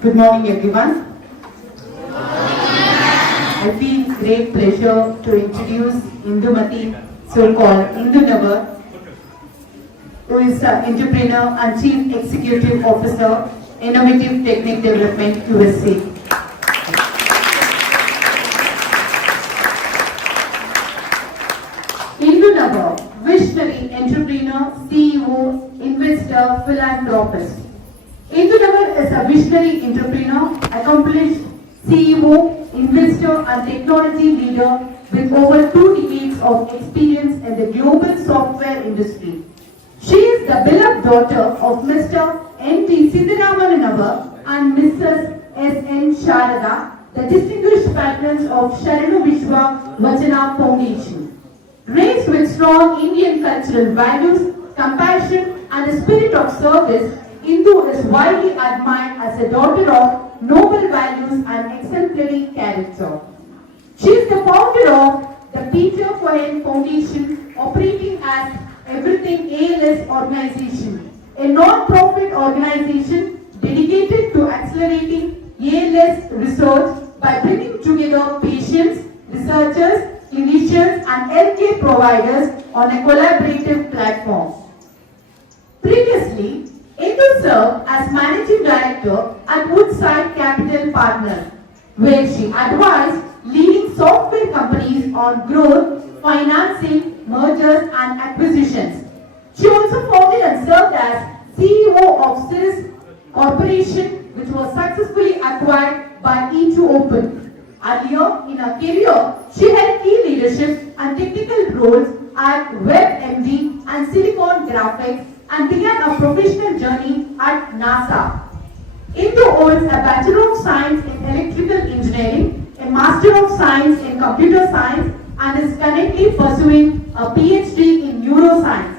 Good morning, everyone. I feel great pleasure to introduce Indumati, so-called Indu Navar, who is an entrepreneur and Chief Executive Officer, Innovative Technique Development, USA. Indu Navar, visionary entrepreneur, CEO, investor, philanthropist. Indu Navar is a visionary entrepreneur, accomplished CEO, investor and technology leader with over 2 decades of experience in the global software industry. She is the beloved daughter of Mr. N.T. Siddharamananavar and Mrs. S.N. Sharada, the distinguished patrons of Shरणರ Vachana Foundation. Raised with strong Indian cultural values, compassion and a spirit of service, Indu is widely admired as a daughter of noble values and exemplary character. She is the founder of the Peter Cohen Foundation, operating as Everything ALS organization, a non-profit organization dedicated to accelerating ALS research by bringing together patients, researchers, clinicians and healthcare providers on a collaborative platform. Previously, Indu served as Managing Director at Woodside Capital Partners, where she advised leading software companies on growth, financing, mergers and acquisitions. She also founded and served as CEO of Cirrus Corporation, which was successfully acquired by E2 Open. Earlier in her career, she held key leadership and technical roles at WebMD and Silicon Graphics and began a professional journey at NASA. Indu holds a Bachelor of Science in Electrical Engineering, a Master of Science in Computer Science, and is currently pursuing a PhD in Neuroscience.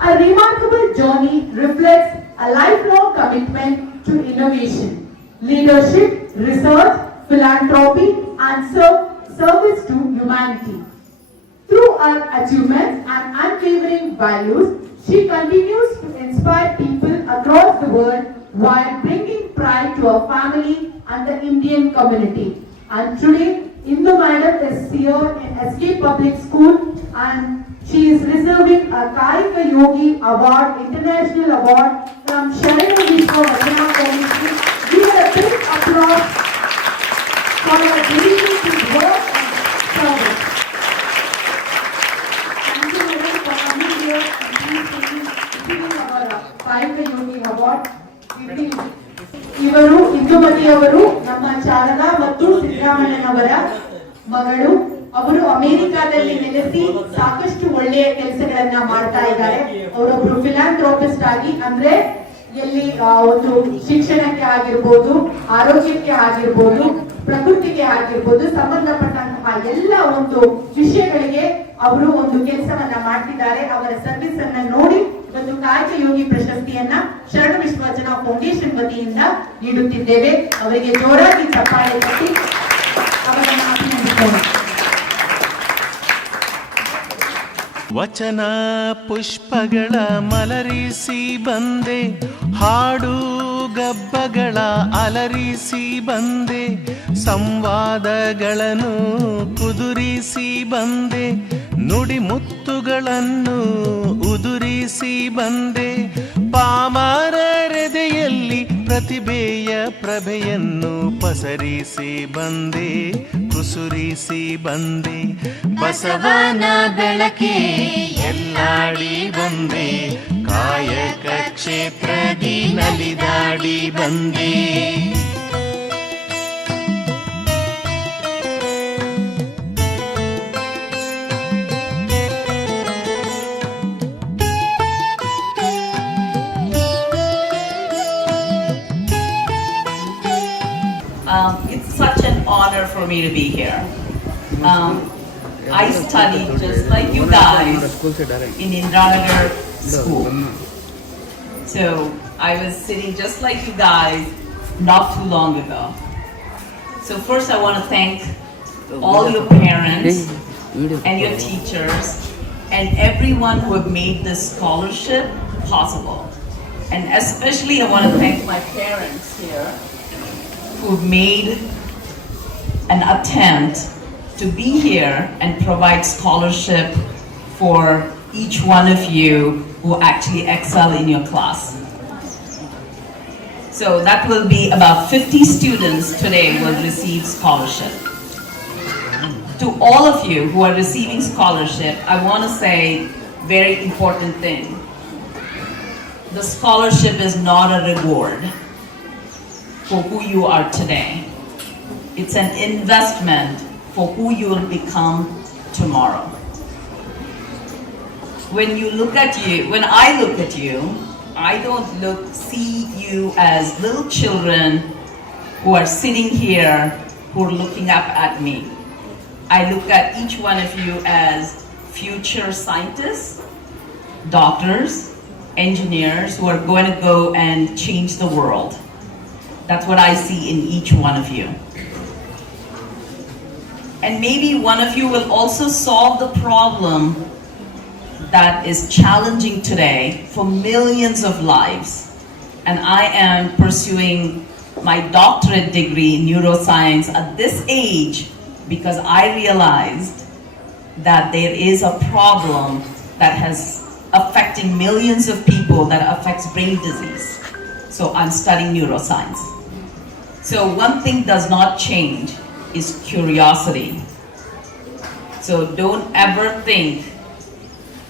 A remarkable journey reflects a lifelong commitment to innovation, leadership, research, philanthropy, and service to humanity. Through her achievements and unwavering values, she continues to inspire people across the world while bringing pride to her family and the Indian community. And today, Indu Madam is here in SK Public School and she is receiving a Karika Yogi Award, International Award from Shरणರ Vachana Foundation. Give her a big applause for her dedicated work and service. Thank you very much for coming here and receiving our Karika Yogi Award. ಇವರು ಇಂದುಮತಿ ಅವರು ನಮ್ಮ ಶಾರದಾ ಮತ್ತು ಸಿದ್ದರಾಮಯ್ಯನವರ ಮಗಳು. ಅವರು ಅಮೆರಿಕಾದಲ್ಲಿ ನೆಲೆಸಿ ಸಾಕಷ್ಟು ಒಳ್ಳೆಯ ಕೆಲಸಗಳನ್ನ ಮಾಡ್ತಾ ಇದ್ದಾರೆ. ಅವರೊಬ್ರು ಫಿಲಾಂಥ್ರೋಪಿಸ್ಟ್ ಆಗಿ, ಅಂದ್ರೆ ಎಲ್ಲಿ ಒಂದು ಶಿಕ್ಷಣಕ್ಕೆ ಆಗಿರ್ಬೋದು, ಆರೋಗ್ಯಕ್ಕೆ ಆಗಿರ್ಬೋದು, ಪ್ರಕೃತಿಗೆ ಆಗಿರ್ಬೋದು, ಸಂಬಂಧಪಟ್ಟಂತಹ ಎಲ್ಲ ಒಂದು ವಿಷಯಗಳಿಗೆ ಅವರು ಒಂದು ಕೆಲಸವನ್ನ ಮಾಡ್ತಿದ್ದಾರೆ. ಅವರ ಸರ್ವಿಸ್ ಅನ್ನ ನೋಡಿ ಒಂದು ಕಾಯಕ ಯೋಗಿ ಪ್ರಶಸ್ತಿಯನ್ನ ಶರಣರ ವಚನ ಫೌಂಡೇಶನ್ ವತಿಯಿಂದ ನೀಡುತ್ತಿದ್ದೇವೆ. ಅವರಿಗೆ ಜೋರಾಗಿ ಚಪ್ಪಾಳೆ ತಟ್ಟಿ ಅವರನ್ನು ಅಭಿನಂದಿಸೋಣ. ವಚನ ಪುಷ್ಪಗಳ ಮಲರಿಸಿ ಬಂದೆ, ಹಾಡು ಗಬ್ಬಗಳ ಅಲರಿಸಿ ಬಂದೆ, ಸಂವಾದಗಳನ್ನು ಕುದುರಿಸಿ ಬಂದೆ, ನುಡಿ ಮುತ್ತುಗಳನ್ನು ಉದುರಿಸಿ ಬಂದೆ, ಪಾಮರರೆದೆಯಲ್ಲಿ ಪ್ರತಿಭೆಯ ಪ್ರಭೆಯನ್ನು ಪಸರಿಸಿ ಬಂದೆ, ಕುಸುರಿಸಿ ಬಂದೆ, ಬಸವನ ಬೆಳಕೆ ಎಲ್ಲಾಡಿ ಬಂದೆ, ಕಾಯಕ ಕ್ಷೇತ್ರದಿ ನಲಿದಾಡಿ ಬಂದೆ. It's such an honor for me to be here. I studied just like you guys in Indranagar school. So I was sitting just like you guys not too long ago. So first I want to thank all your parents and your teachers and everyone who have made this scholarship possible. And especially I want to thank my parents here who made an attempt to be here and provide scholarship for each one of you who actually excel in your class. So that will be about 50 students today will receive scholarship. To all of you who are receiving scholarship, I want to say very important thing. The scholarship is not a reward for who you are today. It's an investment for who you will become tomorrow. When I look at you, I don't see you as little children who are sitting here, who are looking up at me. I look at each one of you as future scientists, doctors, engineers who are going to go and change the world. That's what I see in each one of you. And maybe one of you will also solve the problem that is challenging today for millions of lives. And I am pursuing my doctorate degree in neuroscience at this age because I realized that there is a problem that has affecting millions of people that affects brain disease. So I'm studying neuroscience. So one thing does not change is curiosity. So don't ever think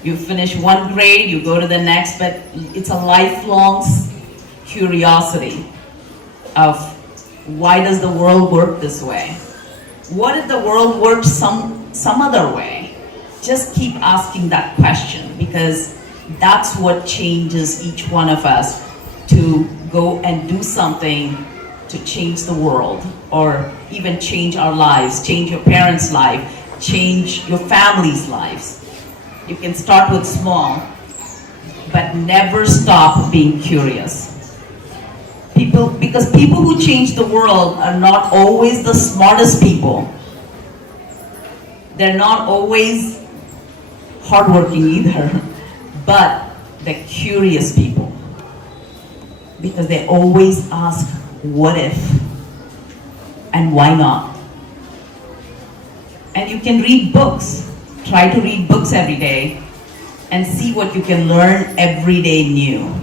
you finish one grade, you go to the next, but it's a lifelong curiosity of why does the world work this way? What if the world worked some other way? Just keep asking that question because that's what changes each one of us to go and do something to change the world or even change our lives, change your parents' life, change your family's lives. You can start with small, but never stop being curious. Because people who change the world are not always the smartest people. They're not always hardworking either, but they're curious people. Because they always ask, what if? And why not? And you can read books. Try to read books every day and see what you can learn every day new.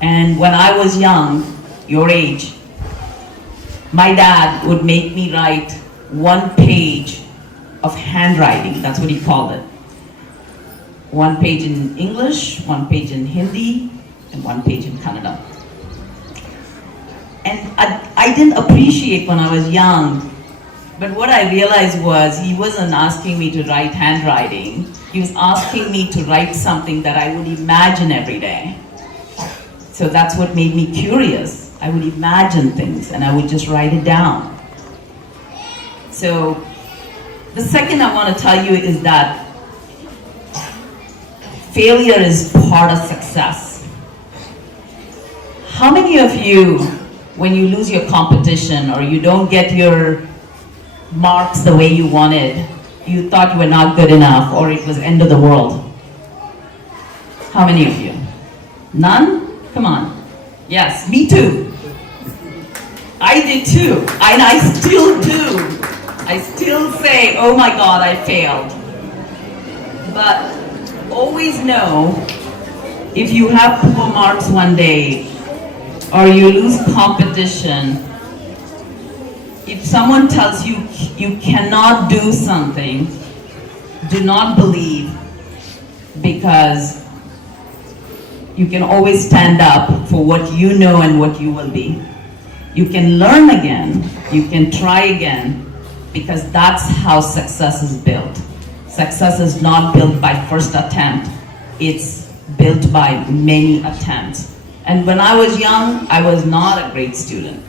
And when I was young, your age, my dad would make me write 1 page of handwriting. That's what he called it. 1 page in English, 1 page in Hindi, and 1 page in Kannada. And I didn't appreciate when I was young. But what I realized was he wasn't asking me to write handwriting. He was asking me to write something that I would imagine every day. So that's what made me curious. I would imagine things and I would just write it down. So the second I want to tell you is that failure is part of success. How many of you, when you lose your competition or you don't get your marks the way you wanted, you thought you were not good enough or it was end of the world? How many of you? None? Come on. Yes, me too. I did too, and I still do. I still say, oh my God, I failed. But always know, if you have poor marks one day or you lose competition, if someone tells you you cannot do something, do not believe, because you can always stand up for what you know and what you will be. You can learn again, you can try again, because that's how success is built. Success is not built by first attempt, it's built by many attempts. And when I was young, I was not a great student.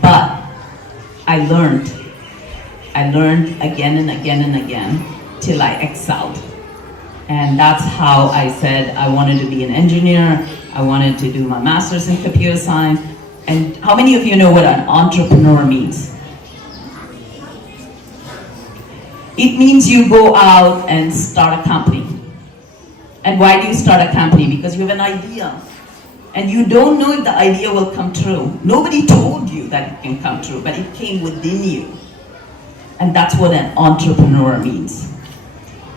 But I learned again and again and again till I excelled. And that's how I said I wanted to be an engineer, I wanted to do my master's in computer science. And how many of you know what an entrepreneur means? It means you go out and start a company. And why do you start a company? Because you have an idea. And you don't know if the idea will come true. Nobody told you that it can come true, but it came within you. And that's what an entrepreneur means.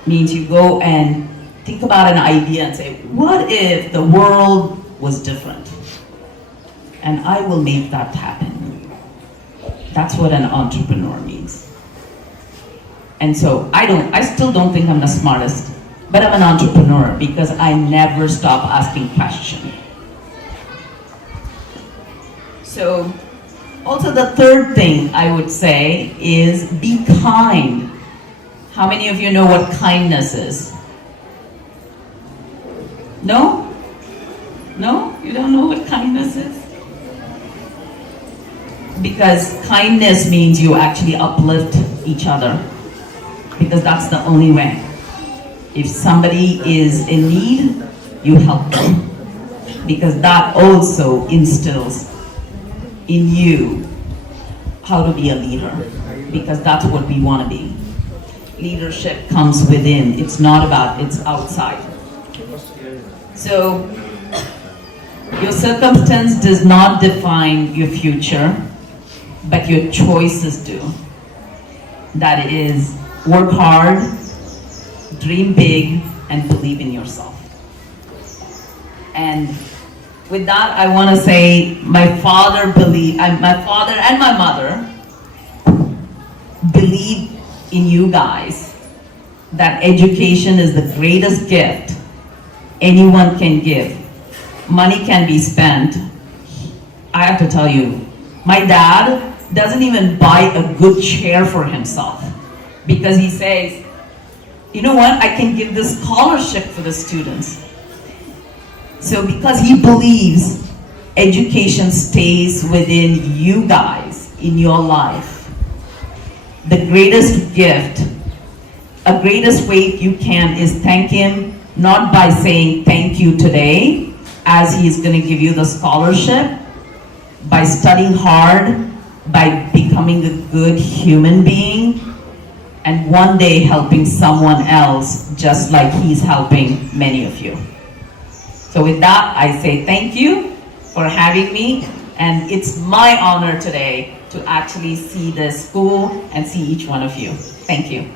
Means you go and think about an idea and say, what if the world was different? And I will make that happen. That's what an entrepreneur means. And so I still don't think I'm the smartest, but I'm an entrepreneur because I never stop asking questions. So, also the third thing I would say is be kind. How many of you know what kindness is? No? No? You don't know what kindness is? Because kindness means you actually uplift each other. Because that's the only way. If somebody is in need, you help them. Because that also instills in you how to be a leader, because that's what we want to be. Leadership comes within, it's not about, it's outside. So your circumstance does not define your future, but your choices do. That is, work hard, dream big, and believe in yourself. And with that, I want to say my father and my mother believe in you guys that education is the greatest gift anyone can give. Money can be spent. I have to tell you, my dad doesn't even buy a good chair for himself because he says, you know what, I can give this scholarship for the students. So because he believes education stays within you guys in your life, the greatest gift, a greatest way you can is thank him, not by saying thank you today, as he's going to give you the scholarship, by studying hard, by becoming a good human being, and one day helping someone else just like he's helping many of you. So with that, I say thank you for having me, and it's my honor today to actually see this school and see each one of you. Thank you.